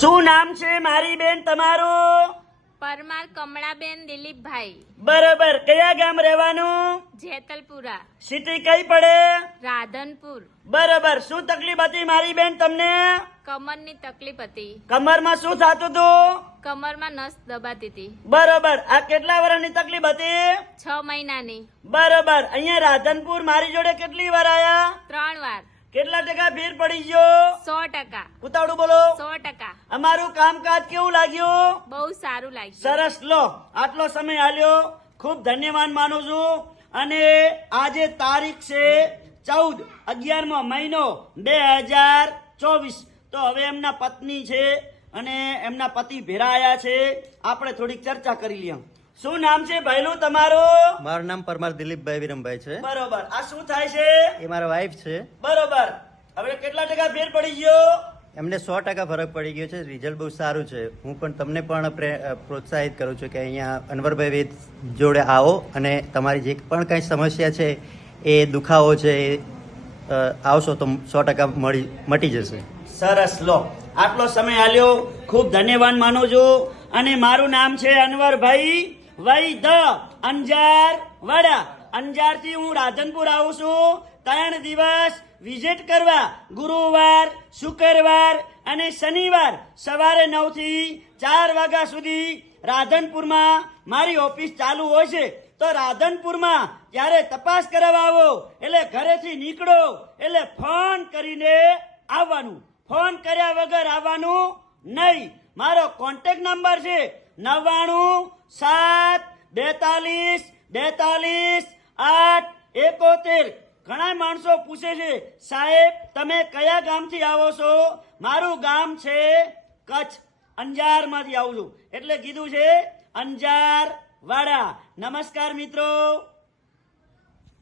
શું નામ છે મારી બેન તમારું? પરમાર કમળાબેન દિલીપભાઈ. બરોબર. કયા ગામ રહેવાનું? જેતલપુરા. સિટી કઈ પડે? રાધનપુર. બરોબર. શું તકલીફ હતી મારી બેન તમને? કમરની તકલીફ હતી. કમરમાં શું થતું હતું? કમરમાં નસ દબાતી હતી. બરોબર. આ કેટલા વર્ષની તકલીફ હતી? 6 મહિનાની. બરોબર. અહીંયા રાધનપુર મારી જોડે કેટલી વાર આયા? 3 વાર. કેટલા ટકા ફેર પડી ગયો? 100%. ઉતાવળું બોલો. 100%. અમારું કામકાજ કેવું લાગ્યું? બહુ સારું લાગ્યું. સરસ. લો, આટલો સમય આલ્યો, ખૂબ ધન્યવાદ માનું છું. અને આજે તારીખ છે 14/11મો મહિનો 2024. તો હવે એમના પત્ની છે અને એમના પતિ ભેરા આયા છે. આપણે થોડીક ચર્ચા કરી લઈએ. શું નામ છે ભાઈલું તમારું? મારું નામ પરમાર દિલીપભાઈ વિરમભાઈ છે. બરોબર. આ શું થાય છે? એ મારા વાઈફ છે. બરોબર. હવે કેટલા ટકા ફેર પડી ગયો? એમને 100% ફરક પડી ગયો છે. રિઝલ્ટ બહુ સારું છે. હું પણ તમને પણ પ્રોત્સાહિત કરું છું કે અહીંયા અનવરભાઈ વેદ જોડે આવો અને તમારી જે પણ કંઈ સમસ્યા છે એ દુખાવો છે એ આવશો તો 100% મટી જશે. સરસ. લો, આટલો સમય આલ્યો, ખૂબ ધન્યવાદ માનું છું. અને મારું નામ છે અનવરભાઈ વૈદ, અંજાર વાડા. અંજારથી હું રાધનપુર આવું છું 3 દિવસ વિઝિટ કરવા. ગુરુવાર, શુક્રવાર અને શનિવાર સવારે 9 થી 4 વાગ્યા સુધી રાધનપુરમાં મારી ઓફિસ ચાલુ હોય છે. તો રાધનપુરમાં જ્યારે તપાસ કરાવવા આવો એટલે ઘરેથી નીકળો એટલે ફોન કરીને આવવાનું. ફોન કર્યા વગર આવવાનું નહીં. મારો કોન્ટેક્ટ નંબર છે 99 7 42 42 8 71. ઘણા માણસો પૂછે છે, સાહેબ તમે કયા ગામથી આવો છો? મારું ગામ છે કચ્છ, અંજારમાંથી આવું છું એટલે કીધું છે અંજાર વાડા. નમસ્કાર મિત્રો.